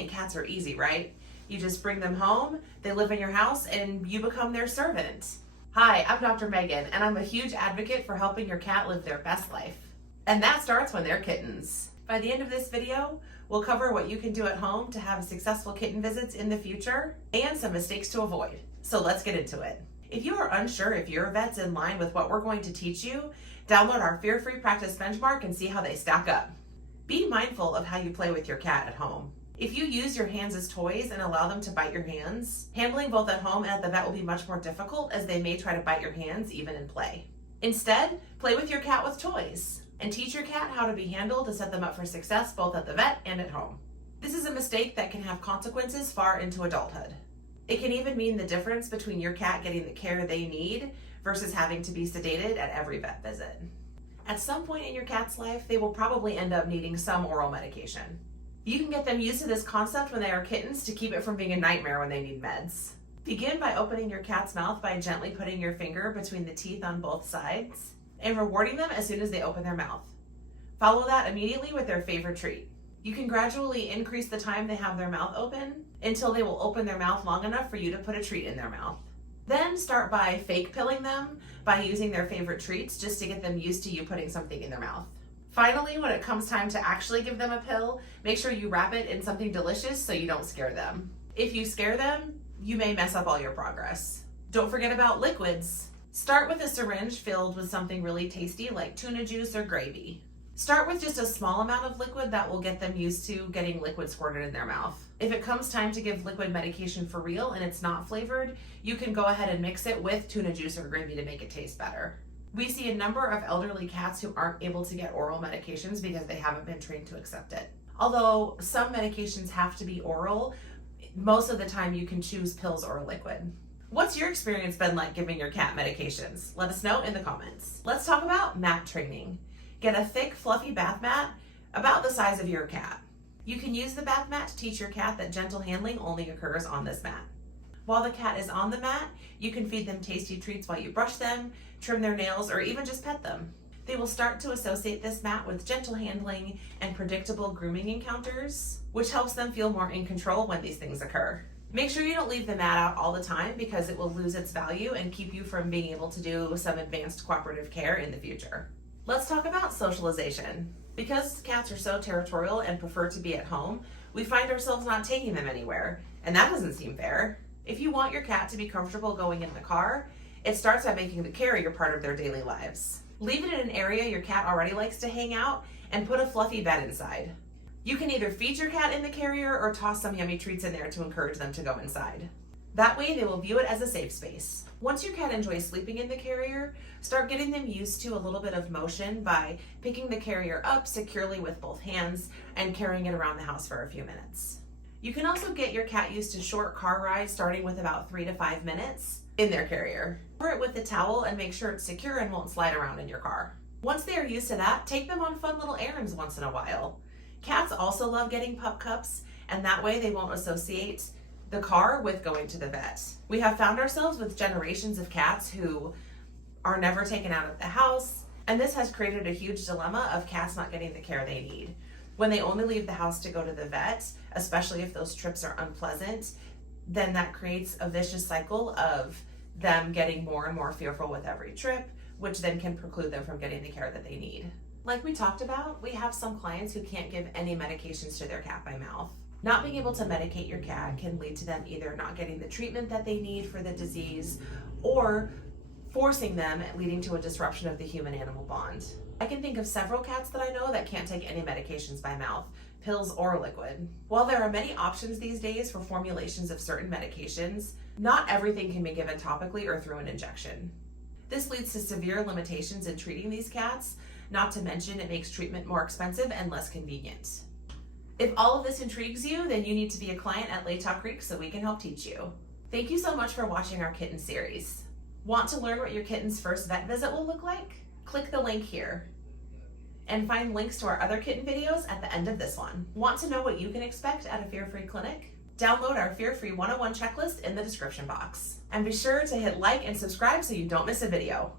think cats are easy, right? You just bring them home, they live in your house, and you become their servant. Hi, I'm Dr. Megan, and I'm a huge advocate for helping your cat live their best life. And that starts when they're kittens. By the end of this video, we'll cover what you can do at home to have successful kitten visits in the future and some mistakes to avoid. So let's get into it. If you are unsure if your vet's in line with what we're going to teach you, download our fear-free practice benchmark and see how they stack up. Be mindful of how you play with your cat at home. If you use your hands as toys and allow them to bite your hands, handling both at home and at the vet will be much more difficult, as they may try to bite your hands even in play. Instead, play with your cat with toys and teach your cat how to be handled to set them up for success both at the vet and at home. This is a mistake that can have consequences far into adulthood. It can even mean the difference between your cat getting the care they need versus having to be sedated at every vet visit. At some point in your cat's life, they will probably end up needing some oral medication. You can get them used to this concept when they are kittens to keep it from being a nightmare when they need meds. Begin by opening your cat's mouth by gently putting your finger between the teeth on both sides and rewarding them as soon as they open their mouth. Follow that immediately with their favorite treat. You can gradually increase the time they have their mouth open until they will open their mouth long enough for you to put a treat in their mouth. Then start by fake pilling them by using their favorite treats just to get them used to you putting something in their mouth. Finally, when it comes time to actually give them a pill, make sure you wrap it in something delicious so you don't scare them. If you scare them, you may mess up all your progress. Don't forget about liquids. Start with a syringe filled with something really tasty like tuna juice or gravy. Start with just a small amount of liquid that will get them used to getting liquid squirted in their mouth. If it comes time to give liquid medication for real and it's not flavored, you can go ahead and mix it with tuna juice or gravy to make it taste better. We see a number of elderly cats who aren't able to get oral medications because they haven't been trained to accept it. Although some medications have to be oral, most of the time you can choose pills or liquid. What's your experience been like giving your cat medications? Let us know in the comments. Let's talk about mat training. Get a thick, fluffy bath mat about the size of your cat. You can use the bath mat to teach your cat that gentle handling only occurs on this mat. While the cat is on the mat, you can feed them tasty treats while you brush them, trim their nails, or even just pet them. They will start to associate this mat with gentle handling and predictable grooming encounters, which helps them feel more in control when these things occur. Make sure you don't leave the mat out all the time because it will lose its value and keep you from being able to do some advanced cooperative care in the future. Let's talk about socialization. Because cats are so territorial and prefer to be at home, we find ourselves not taking them anywhere, and that doesn't seem fair. If you want your cat to be comfortable going in the car, it starts by making the carrier part of their daily lives. Leave it in an area your cat already likes to hang out and put a fluffy bed inside. You can either feed your cat in the carrier or toss some yummy treats in there to encourage them to go inside. That way they will view it as a safe space. Once your cat enjoys sleeping in the carrier, start getting them used to a little bit of motion by picking the carrier up securely with both hands and carrying it around the house for a few minutes. You can also get your cat used to short car rides starting with about 3 to 5 minutes in their carrier. Cover it with a towel and make sure it's secure and won't slide around in your car. Once they are used to that, take them on fun little errands once in a while. Cats also love getting pup cups, and that way they won't associate the car with going to the vet. We have found ourselves with generations of cats who are never taken out of the house, and this has created a huge dilemma of cats not getting the care they need. When they only leave the house to go to the vet, especially if those trips are unpleasant, then that creates a vicious cycle of them getting more and more fearful with every trip, which then can preclude them from getting the care that they need. Like we talked about, we have some clients who can't give any medications to their cat by mouth. Not being able to medicate your cat can lead to them either not getting the treatment that they need for the disease or forcing them, leading to a disruption of the human-animal bond. I can think of several cats that I know that can't take any medications by mouth, pills or liquid. While there are many options these days for formulations of certain medications, not everything can be given topically or through an injection. This leads to severe limitations in treating these cats, not to mention it makes treatment more expensive and less convenient. If all of this intrigues you, then you need to be a client at Latah Creek so we can help teach you. Thank you so much for watching our kitten series. Want to learn what your kitten's first vet visit will look like? Click the link here and find links to our other kitten videos at the end of this one. Want to know what you can expect at a fear-free clinic? Download our Fear-Free 101 checklist in the description box. And be sure to hit like and subscribe so you don't miss a video.